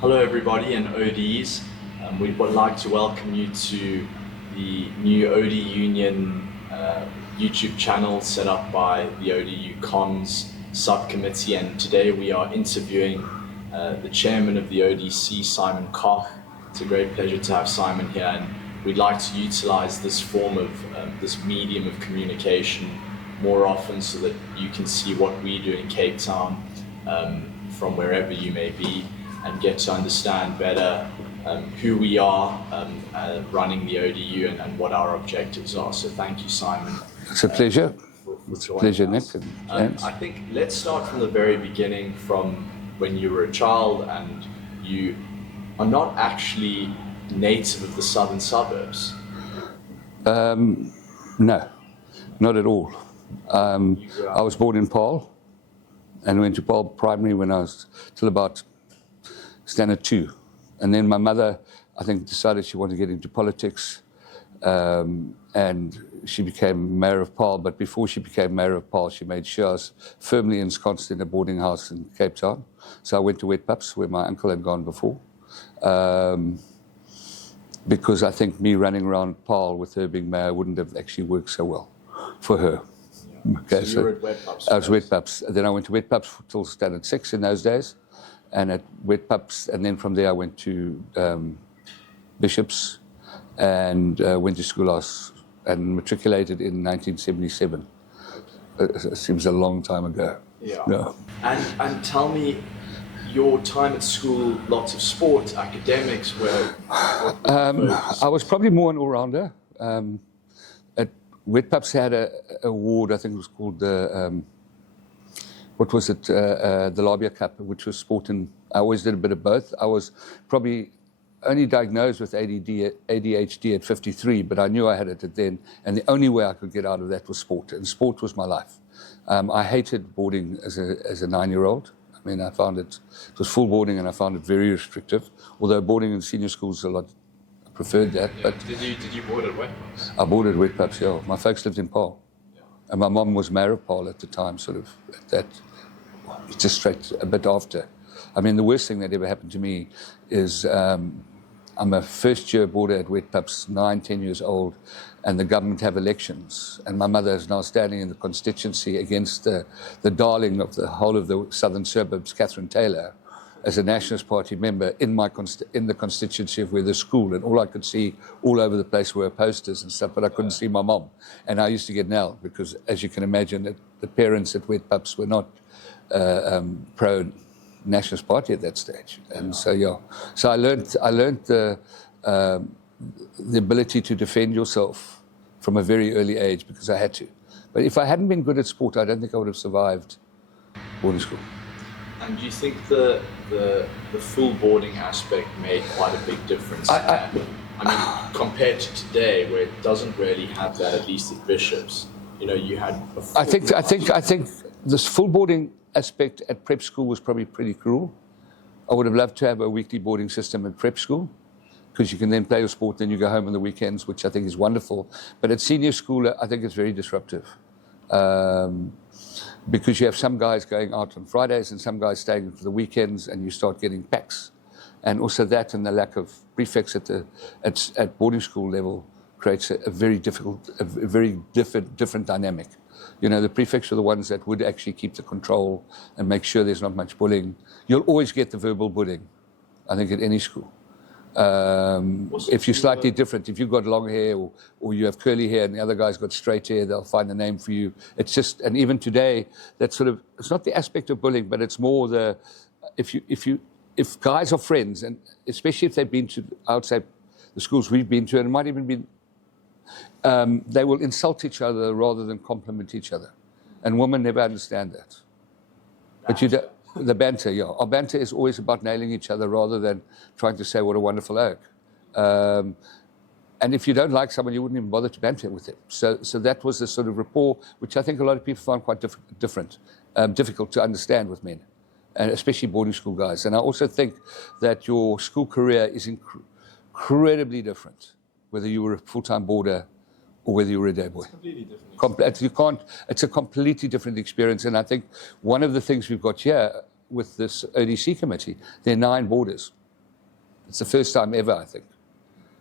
Hello everybody and ODs. We would like to welcome you to the new OD Union YouTube channel set up by the ODU Comms subcommittee, and today we are interviewing the chairman of the ODC, Simon Koch. It's a great pleasure to have Simon here, and we'd like to utilize this form of this medium of communication more often so that you can see what we do in Cape Town from wherever you may be, and get to understand better who we are running the ODU and what our objectives are. So thank you, Simon. It's a pleasure. It's a pleasure, Nick. I think let's start from the very beginning, from when you were a child and you are not actually native of the southern suburbs. No, not at all. I was born in Paarl and went to Paarl Primary when I was till about standard 2. And then my mother, I think, decided she wanted to get into politics, and she became mayor of Paarl. But before she became mayor of Paarl, she made sure I was firmly ensconced in a boarding house in Cape Town. So I went to Wet Pups, where my uncle had gone before, because I think me running around Paarl with her being mayor wouldn't have actually worked so well for her. Yeah. Okay, so you were at Wet Pups? I was Wet Pups. Then I went to Wet Pups till standard 6 in those days. And at Wet Pups, and then from there I went to Bishops and went to schoolhouse and matriculated in 1977. It seems a long time ago. Yeah. No. And tell me, your time at school, lots of sports, academics, where? I was probably more an all-rounder. At Wet Pups had an award, I think it was called the... what was it, the Labia Cup, which was sport, and I always did a bit of both. I was probably only diagnosed with ADHD at 53, but I knew I had it then, and the only way I could get out of that was sport, and sport was my life. I hated boarding as a 9-year-old. I mean, I found it was full boarding, and I found it very restrictive, although boarding in senior schools a lot, I preferred that. Yeah. But Did you board at Wet Pups? I boarded at Wet Pups, yeah. My folks lived in Paarl. And my mom was mayor of Paarl at the time, sort of at that, just straight a bit after. I mean, the worst thing that ever happened to me is I'm a first-year boarder at Wet Pups, 9, 10 years old, and the government have elections. And my mother is now standing in the constituency against the darling of the whole of the southern suburbs, Catherine Taylor, as a Nationalist Party member in the constituency of where the school, and all I could see all over the place were posters and stuff, but I couldn't see my mom. And I used to get nailed because, as you can imagine, the parents at Wet Pups were not pro-Nationalist Party at that stage. And so, yeah. So I learned the ability to defend yourself from a very early age because I had to. But if I hadn't been good at sport, I don't think I would have survived boarding school. And do you think the full boarding aspect made quite a big difference? I mean, compared to today, where it doesn't really have that, at least at Bishops. You know, you had. I think this full boarding aspect at prep school was probably pretty cruel. I would have loved to have a weekly boarding system at prep school, because you can then play your sport, then you go home on the weekends, which I think is wonderful. But at senior school, I think it's very disruptive. Because you have some guys going out on Fridays and some guys staying for the weekends, and you start getting packs. And also that and the lack of prefects at boarding school level creates a very different dynamic. You know, the prefects are the ones that would actually keep the control and make sure there's not much bullying. You'll always get the verbal bullying, I think, at any school. If you're slightly different, if you've got long hair or you have curly hair and the other guy's got straight hair, they'll find a name for you. It's just, and even today, that's sort of, it's not the aspect of bullying, but it's more the, if guys are friends, and especially if they've been to outside the schools we've been to, and it might even be, they will insult each other rather than compliment each other. And women never understand that. But you don't. The banter, yeah. Our banter is always about nailing each other rather than trying to say what a wonderful oak. And if you don't like someone, you wouldn't even bother to banter with them. So that was the sort of rapport, which I think a lot of people find quite difficult to understand with men, and especially boarding school guys. And I also think that your school career is incredibly different, whether you were a full-time boarder or whether you were a day boy. It's completely different. It's a completely different experience. And I think one of the things we've got here with this ODC committee, there are 9 boarders. It's the first time ever, I think,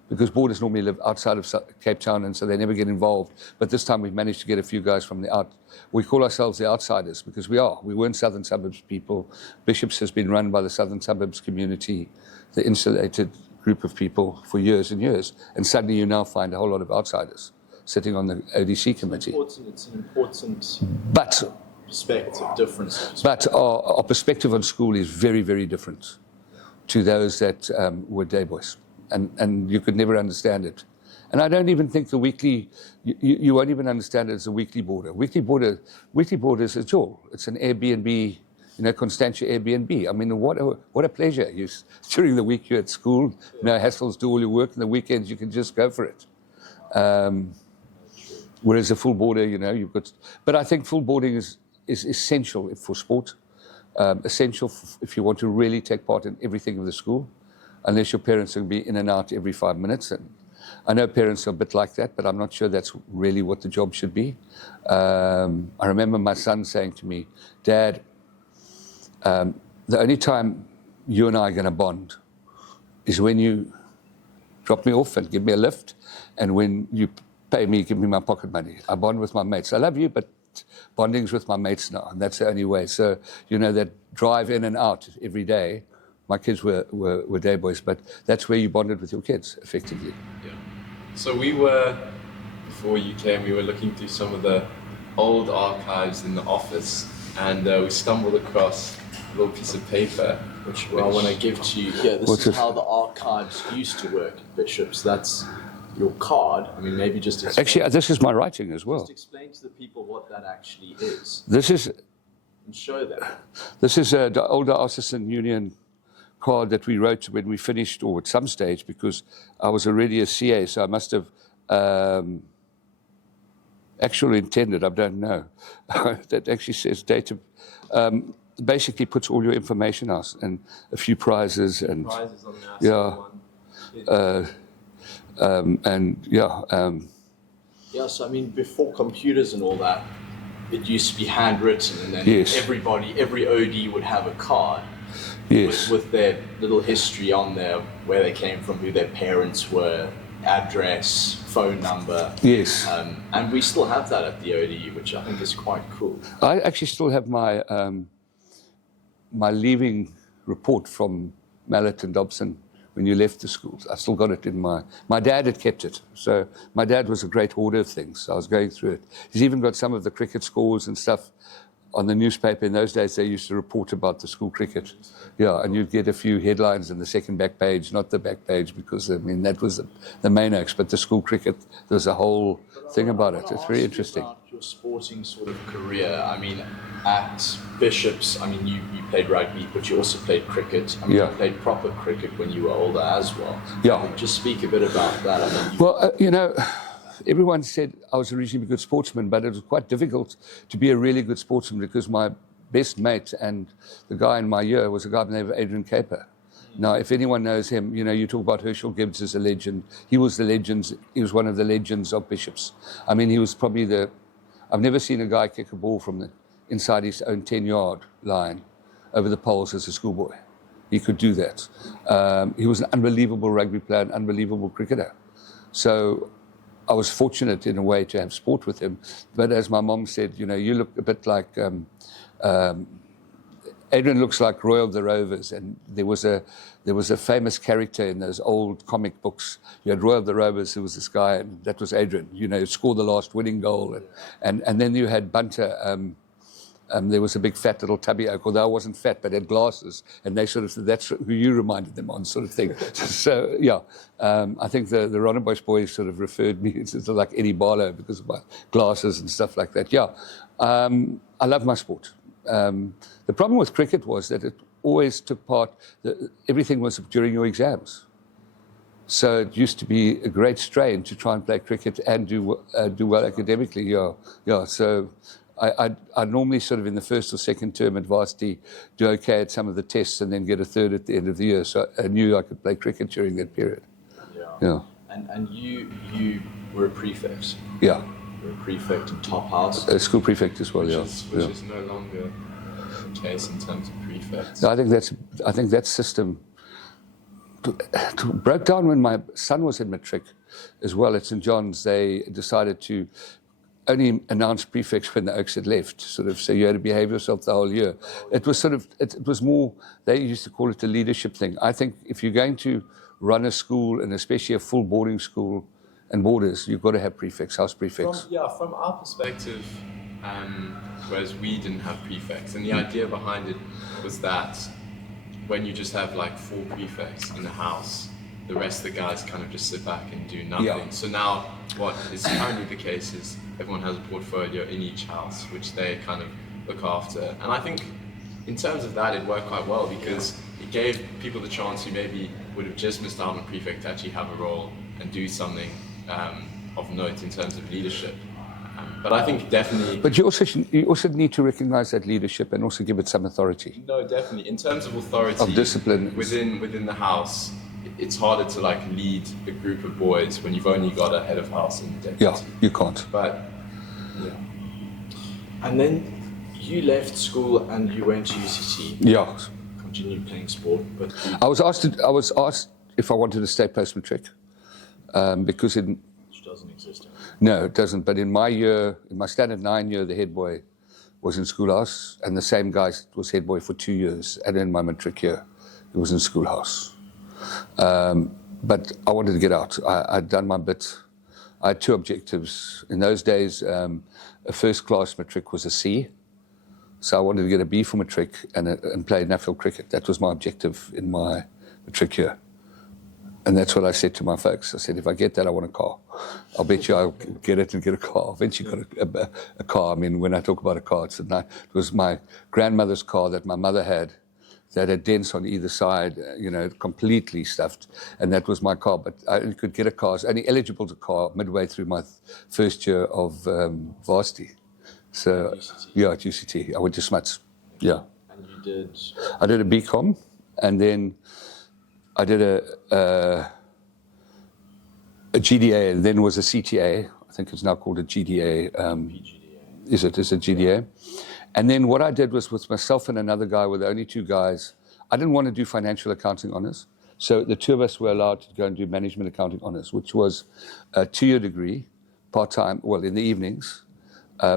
because boarders normally live outside of Cape Town, and so they never get involved. But this time we've managed to get a few guys from the out. We call ourselves the outsiders because we are. We weren't Southern Suburbs people. Bishops has been run by the Southern Suburbs community, the insulated group of people for years and years. And suddenly you now find a whole lot of outsiders sitting on the ODC committee. It's an important But perspective difference. But our perspective on school is very, very different to those that were day boys. And you could never understand it. And I don't even think the weekly, you won't even understand it as a weekly boarder. Weekly boarder is a jewel. It's an Airbnb, Constantia Airbnb. I mean, what a pleasure. During the week you're at school, no hassles, do all your work, and the weekends you can just go for it. Whereas a full boarder, you've got, but I think full boarding is essential for sport, essential if you want to really take part in everything of the school, unless your parents are going to be in and out every 5 minutes. And I know parents are a bit like that, but I'm not sure that's really what the job should be. I remember my son saying to me, Dad, the only time you and I are going to bond is when you drop me off and give me a lift, and when you pay me, give me my pocket money. I bond with my mates. I love you, but bonding's with my mates now, and that's the only way. So, that drive in and out every day, my kids were day boys, but that's where you bonded with your kids, effectively. Yeah. So before you came, we were looking through some of the old archives in the office, and we stumbled across a little piece of paper, which I want to give to you here. This is how the archives used to work at Bishops. That's your card. I mean, maybe just explain. Actually, this is my writing as well. Just explain to the people what that actually is. This is, and show them. This is the Old Diocesan Union card that we wrote when we finished, or at some stage, because I was already a CA, so I must have actually intended, I don't know. That actually says date of, basically puts all your information out, and a few prizes, and prizes on the one. So I mean, before computers and all that, it used to be handwritten, and then yes. every OD would have a card. Yes. With their little history on there, where they came from, who their parents were, address, phone number. Yes. And we still have that at the ODU, which I think is quite cool. I actually still have my my leaving report from Mallet and Dobson when you left the schools. I still got it in my dad had kept it. So my dad was a great hoarder of things. So I was going through it. He's even got some of the cricket scores and stuff on the newspaper. In those days, they used to report about the school cricket. Yeah, and you'd get a few headlines in the second back page, not the back page, because, I mean, that was the main oaks, but the school cricket, there's a whole thing about it. It's very interesting. About your sporting sort of career, I mean, at Bishops, I mean, you played rugby, but you also played cricket. I mean, Yeah. you played proper cricket when you were older as well. Yeah. Just speak a bit about that. I mean, Well, everyone said I was a reasonably good sportsman, but it was quite difficult to be a really good sportsman because my best mate and the guy in my year was a guy named Adrian Caper. Now, if anyone knows him, you talk about Herschel Gibbs as a legend. He was He was one of the legends of Bishops. I mean, he was probably I've never seen a guy kick a ball from inside his own 10-yard line over the poles as a schoolboy. He could do that. He was an unbelievable rugby player, an unbelievable cricketer. So I was fortunate in a way to have sport with him. But as my mom said, you look a bit like, Adrian looks like Roy of the Rovers. And there was a famous character in those old comic books. You had Roy of the Rovers, who was this guy, and that was Adrian, who scored the last winning goal. And then you had Bunter. There was a big fat little tubby oak, although I wasn't fat, but had glasses, and they sort of, that's who you reminded them on, sort of thing. So, yeah, I think the Ronnabush boys sort of referred me to like Eddie Barlow because of my glasses and stuff like that. Yeah, I love my sport. The problem with cricket was that it always took part, everything was during your exams. So it used to be a great strain to try and play cricket and do well academically. Yeah. So I normally sort of in the first or second term at varsity do okay at some of the tests and then get a third at the end of the year. So I knew I could play cricket during that period. Yeah. And you were a prefect. Yeah. You were a prefect in Top House. A school prefect as well. Which is no longer the case in terms of prefects. I think that system broke down when my son was in matric as well at St. John's. They decided to only announce prefects when the Oaks had left, sort of, so you had to behave yourself the whole year. It was sort of, it was more, they used to call it a leadership thing. I think if you're going to run a school, and especially a full boarding school and boarders, you've got to have prefects, house prefects. From our perspective, whereas we didn't have prefects, and the idea behind it was that when you just have like 4 prefects in the house, the rest of the guys kind of just sit back and do nothing. Yeah. So now what is currently the case is everyone has a portfolio in each house, which they kind of look after. And I think in terms of that, it worked quite well because it gave people the chance who maybe would have just missed out on prefect to actually have a role and do something of note in terms of leadership. But I think definitely... But you also need to recognize that leadership and also give it some authority. No, definitely. In terms of authority... Of discipline. Within the house, it's harder to like lead a group of boys when you've only got a head of house and a deputy. Yeah, you can't. But, yeah. And then you left school and you went to UCT. Yeah. Continued playing sport, but... I was asked if I wanted to stay post-matric, because in... Which doesn't exist. No, it doesn't. But in my year, in my standard 9 year, the head boy was in schoolhouse, and the same guy was head boy for 2 years. And in my matric year, he was in schoolhouse. But I wanted to get out. I'd done my bit. I had 2 objectives. In those days, a first-class matric was a C. So I wanted to get a B for matric and play Nuffield cricket. That was my objective in my matric year. And that's what I said to my folks. I said, if I get that, I want a car. I'll bet you I'll get it and get a car. Eventually got a car. I mean, when I talk about a car, it was my grandmother's car that my mother had that had dents on either side, completely stuffed. And that was my car. But I could get a car. I was only eligible to car midway through my first year of varsity. So, UCT. Yeah, at UCT. I went to Smuts. Yeah. And you did... I did a BCom, and then I did a GDA, and then was a CTA. I think it's now called a GDA. PGDA. Is it a GDA? And then what I did was with myself and another guy, were the only 2 guys. I didn't want to do financial accounting honours. So the 2 of us were allowed to go and do management accounting honours, which was a 2-year degree, part-time, well, in the evenings.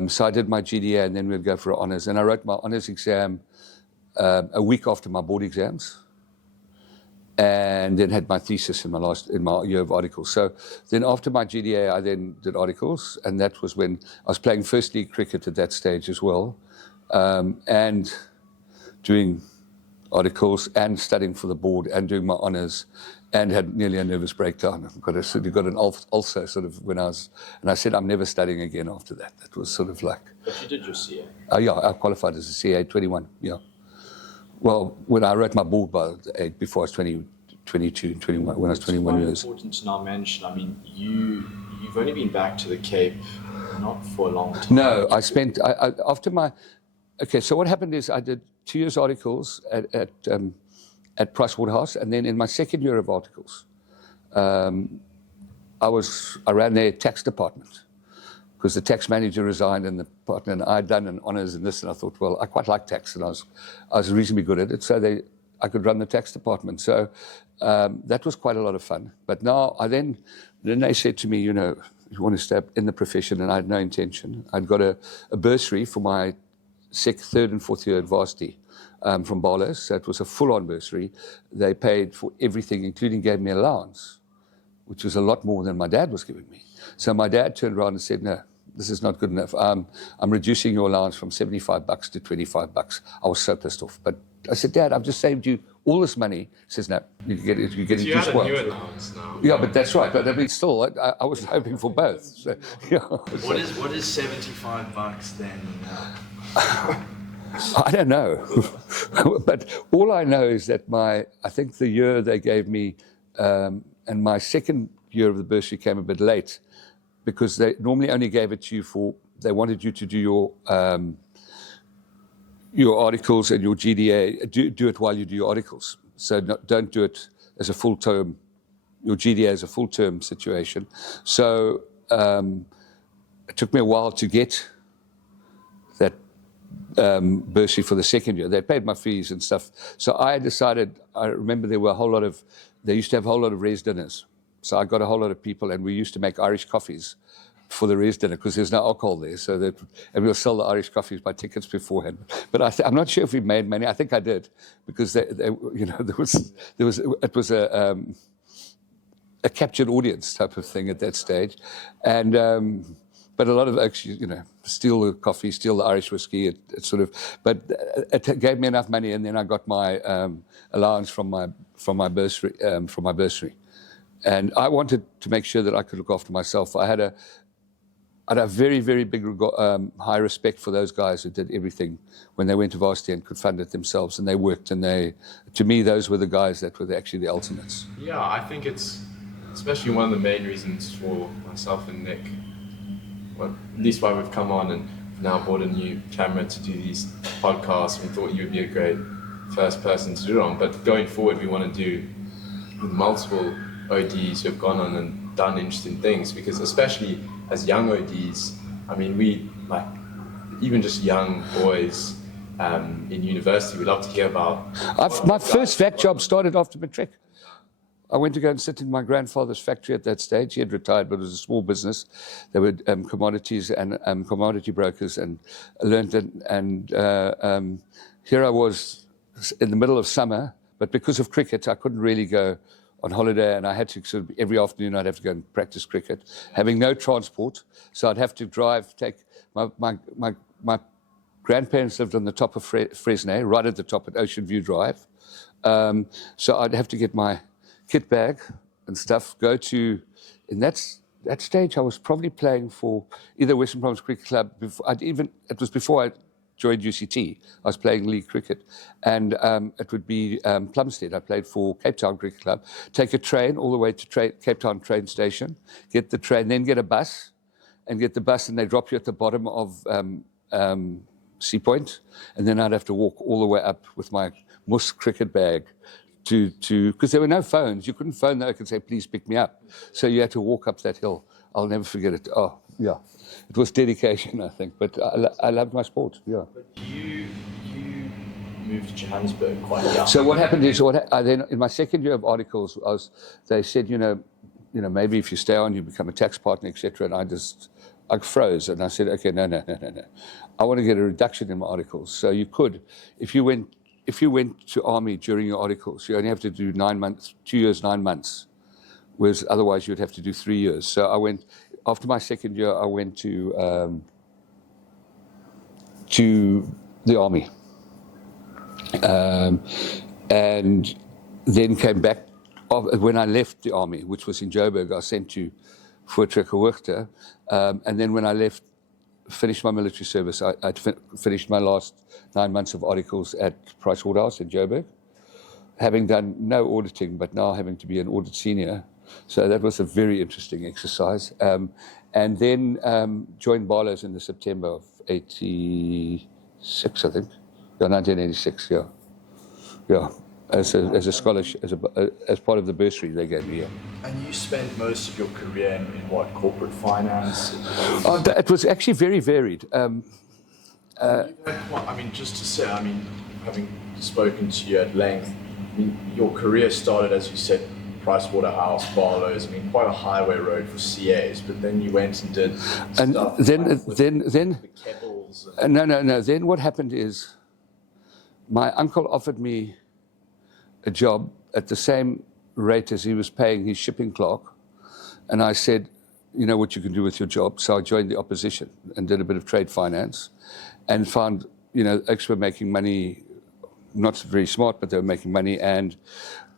So I did my GDA, and then we'd go for honours. And I wrote my honours exam a week after my board exams, and then had my thesis in my year of articles. So then after my GDA, I then did articles, and that was when I was playing first league cricket at that stage as well, and doing articles and studying for the board and doing my honours, and had nearly a nervous breakdown. Got an ulcer sort of when and I said, I'm never studying again after that. That was sort of like... But you did your CA. Yeah, I qualified as a CA 21, yeah. Well, when I wrote my board before I was 22, 21, when I was 21 years. It's important to now mention, I mean, you've only been back to the Cape not for a long time. No, I spent, after my... Okay, so what happened is I did 2 years articles at Pricewaterhouse, and then in my second year of articles, I ran their tax department because the tax manager resigned and the partner, and I'd done an honours in this, and I thought, well, I quite like tax, and I was reasonably good at it, so I could run the tax department. So that was quite a lot of fun. But now then they said to me, you want to stay in the profession, and I had no intention. I'd got a bursary for my third and fourth year at varsity. From Barlows, so it was a full-on bursary. They paid for everything, including gave me allowance, which was a lot more than my dad was giving me. So my dad turned around and said, no, this is not good enough. I'm reducing your allowance from $75 to $25. I was so pissed off. But I said, Dad, I've just saved you all this money. He says, no, you get it. You get it. You had a new allowance now. Yeah, but that's right. But I mean, still, I was hoping for both. So, yeah. What is $75 then? I don't know, but all I know is that I think the year they gave me, and my second year of the bursary came a bit late, because they normally only gave it to you they wanted you to do your articles and your GDA, do it while you do your articles. So don't do it as a full term, your GDA as a full term situation. So it took me a while to get that bursary for the second year. They paid my fees and stuff. So I decided, I remember they used to have a whole lot of res dinners. So I got a whole lot of people, and we used to make Irish coffees for the res dinner because there's no alcohol there. And we'll sell the Irish coffees by tickets beforehand. But I'm not sure if we made money. I think I did, because it was a captured audience type of thing at that stage, but a lot of actually, steal the coffee, steal the Irish whiskey. But it gave me enough money, and then I got my allowance from my bursary, and I wanted to make sure that I could look after myself. I had a very, very big high respect for those guys who did everything when they went to varsity and could fund it themselves, and they worked. And to me, those were the guys that were actually the ultimates. Yeah, I think it's especially one of the main reasons for myself and Nik. Well, at least why we've come on and now bought a new camera to do these podcasts. We thought you would be a great first person to do it on. But going forward, we want to do with multiple ODs who have gone on and done interesting things, because especially as young ODs, I mean, we, like, even just young boys in university, we love to hear about. My first vac job started after matric. I went to go and sit in my grandfather's factory at that stage. He had retired, but it was a small business. There were commodities and commodity brokers, and I learned it. And here I was in the middle of summer, but because of cricket, I couldn't really go on holiday, and I had to sort of every afternoon I'd have to go and practice cricket, having no transport. So I'd have to take my grandparents lived on the top of Fresnay, right at the top at Ocean View Drive. So I'd have to get my kit bag and stuff, in that stage I was probably playing for either Western Province Cricket Club. It was before I joined UCT. I was playing league cricket, and it would be Plumstead. I played for Cape Town Cricket Club. Take a train all the way to Cape Town train station, get the train, then get a bus, and they drop you at the bottom of Sea Point, and then I'd have to walk all the way up with my Moose cricket bag because there were no phones. You couldn't phone there and say, please pick me up. So you had to walk up that hill. I'll never forget it. Oh, yeah. It was dedication, I think. But I loved my sport, yeah. But you moved to Johannesburg quite young. So what happened is, then in my second year of articles, they said, maybe if you stay on, you become a tax partner, etc. And I froze. And I said, okay, no. I want to get a reduction in my articles. So you could, if you went to army during your articles, you only have to do 9 months, 2 years, 9 months, whereas otherwise you'd have to do 3 years. So after my second year, I went to the army, and then came back. When I left the army, which was in Joburg, I was sent to Fort Trekker, and then when I left, finished my military service, I'd finished my last 9 months of articles at Pricewaterhouse in Joburg, having done no auditing, but now having to be an audit senior. So that was a very interesting exercise. And then joined Barlow's in the September of 86, I think. Yeah, 1986, yeah. Yeah, as a scholarship, as part of the bursary they gave me, yeah. And you spent most of your career in what, corporate finance? It was actually very varied. Just to say, having spoken to you at length, your career started, as you said, Pricewaterhouse, Barlow's, quite a highway road for CAs, but then you went and did stuff then the Keppels. No. Then what happened is my uncle offered me a job at the same rate as he was paying his shipping clerk, and I said, you know what you can do with your job. So I joined the opposition and did a bit of trade finance, and found, Oaks were making money, not very smart, but they were making money, and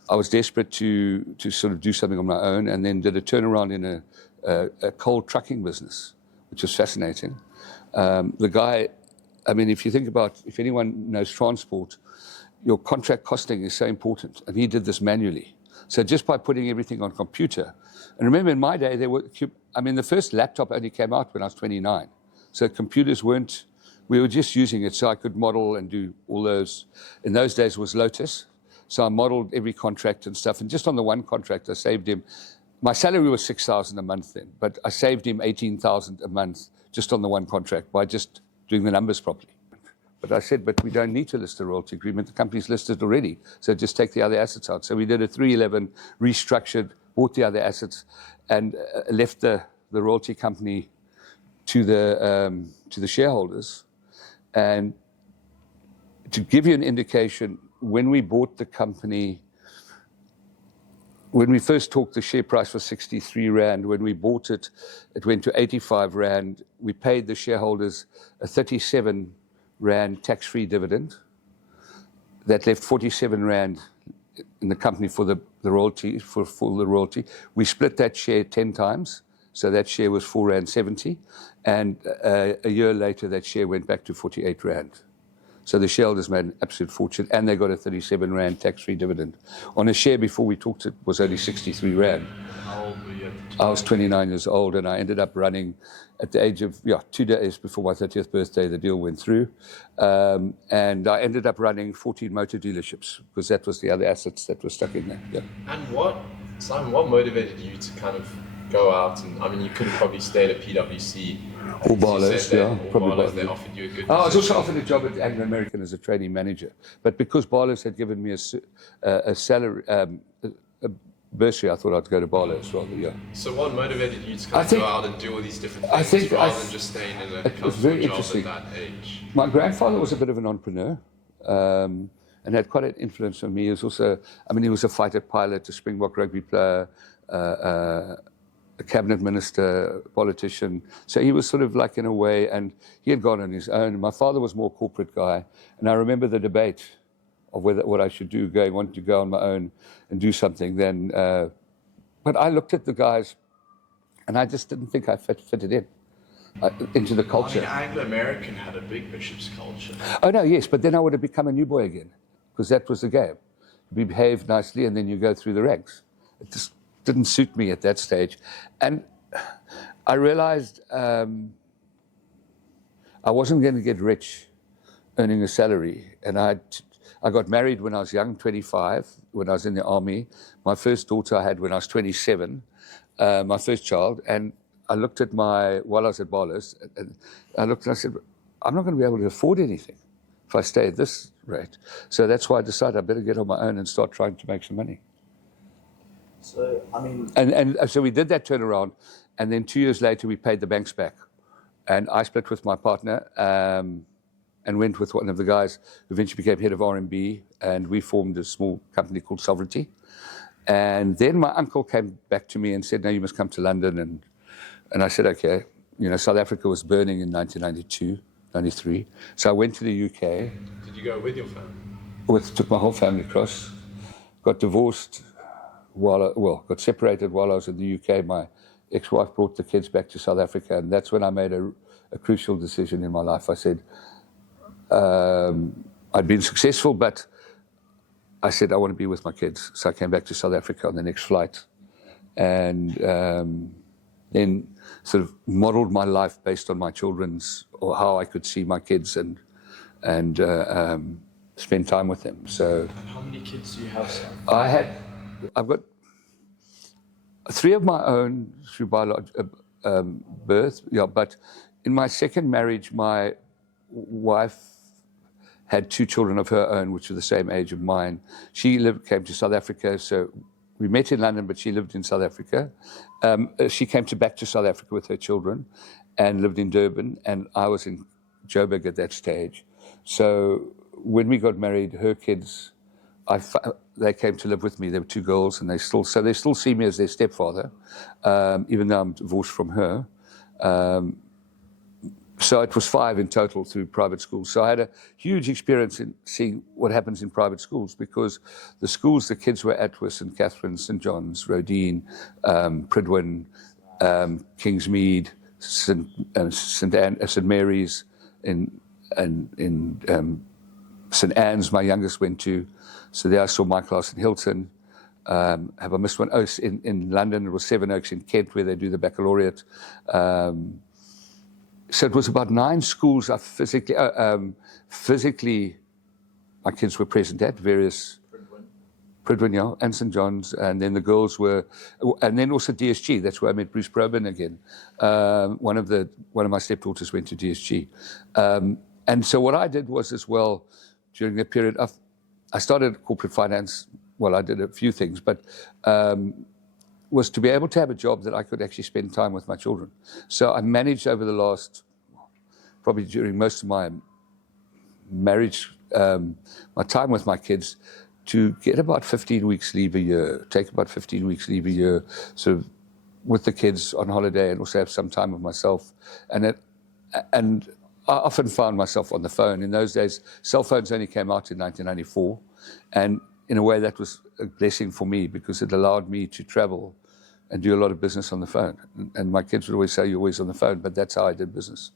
I was desperate to sort of do something on my own, and then did a turnaround in a coal trucking business, which was fascinating. The guy, if anyone knows transport, your contract costing is so important, and he did this manually. So just by putting everything on computer, and remember in my day, the first laptop only came out when I was 29. So computers we were just using it so I could model and do all those. In those days was Lotus. So I modeled every contract and stuff. And just on the one contract, I saved him. My salary was 6,000 a month then, but I saved him 18,000 a month just on the one contract by just doing the numbers properly. But I said, but we don't need to list a royalty agreement. The company's listed already. So just take the other assets out. So we did a 311, restructured, bought the other assets, and left the royalty company to the shareholders. And to give you an indication, when we bought the company, when we first talked, the share price was 63 Rand. When we bought it, it went to 85 Rand. We paid the shareholders a 37 Rand tax-free dividend. That left 47 Rand in the company for the royalty, for the royalty. We split that share 10 times, so that share was 4.70 Rand. And a year later, that share went back to 48 Rand. So the shareholders made an absolute fortune, and they got a 37 Rand tax-free dividend. On a share before we talked, it was only 63 Rand. How old were you at the time? I was 29 years old, and I ended up running at the age of, 2 days before my 30th birthday, the deal went through. And I ended up running 14 motor dealerships, because that was the other assets that were stuck in there. Yeah. And Simon, what motivated you to kind of go out? And I mean, you could have probably stayed at PwC. Or Barlow's, yeah. Probably Barlow's, they offered you a good I was position. also offered a job at Anglo American as a training manager. But because Barlow's had given me a salary, a bursary, I thought I'd go to Barlow's rather, yeah. So what motivated you to kind of go out and do all these different things rather than just staying in a comfortable job at that age? My grandfather was a bit of an entrepreneur and had quite an influence on me. He was also, he was a fighter pilot, a Springbok rugby player, a cabinet minister, politician. So he was sort of like in a way, and he had gone on his own. My father was more a corporate guy. And I remember the debate of what I should do, wanting to go on my own and do something then. But I looked at the guys, and I just didn't think I fitted in into the culture. Anglo-American had a big bishop's culture. Oh, no, yes, but then I would have become a new boy again, because that was the game. You behave nicely, and then you go through the ranks. It just didn't suit me at that stage. And I realized I wasn't going to get rich earning a salary. And I got married when I was young, 25, when I was in the army. My first daughter I had when I was 27, my first child. And I looked at while I was at Barlow's, and I said, I'm not going to be able to afford anything if I stay at this rate. So that's why I decided I better get on my own and start trying to make some money. So, And so we did that turnaround, and then 2 years later we paid the banks back. And I split with my partner and went with one of the guys who eventually became head of R&B, and we formed a small company called Sovereignty. And then my uncle came back to me and said, no, you must come to London. And I said, okay. South Africa was burning in 1992, 93. So I went to the UK. Did you go with your family? Took my whole family across, got divorced. Got separated while I was in the UK. My ex-wife brought the kids back to South Africa, and that's when I made a crucial decision in my life. I said, I'd been successful, but I said, I want to be with my kids. So I came back to South Africa on the next flight, and then sort of modeled my life based on my children's, or how I could see my kids and spend time with them. So, and how many kids do you have, Sam? I've got 3 of my own through birth, but in my second marriage, my wife had 2 children of her own, which were the same age of mine. She came to South Africa, so we met in London, but she lived in South Africa. She came back to South Africa with her children and lived in Durban, and I was in Joburg at that stage. So when we got married, her kids, they came to live with me. There were 2 girls, and they still see me as their stepfather, even though I'm divorced from her. So it was 5 in total through private schools. So I had a huge experience in seeing what happens in private schools, because the schools the kids were at were St. Catherine's, St. John's, Rodine, Pridwin, Kingsmead, St. Mary's, in St. Anne's, my youngest went to. So there I saw my class in Hilton. Have I missed one? Oh, in London, it was Seven Oaks in Kent, where they do the baccalaureate. So it was about 9 schools I physically, my kids were present at, various Pridwin, yeah, and St. John's, and then the girls were, and then also DSG. That's where I met Bruce Probyn again. One of my stepdaughters went to DSG. And so what I did was as well, during that period, I started corporate finance. Well, I did a few things, but was to be able to have a job that I could actually spend time with my children. So I managed over the last, probably during most of my marriage, my time with my kids, to get about 15 weeks leave a year, take about 15 weeks leave a year, sort of with the kids on holiday, and also have some time with myself. And I often found myself on the phone. In those days, cell phones only came out in 1994. And in a way, that was a blessing for me because it allowed me to travel and do a lot of business on the phone. And my kids would always say, you're always on the phone, but that's how I did business.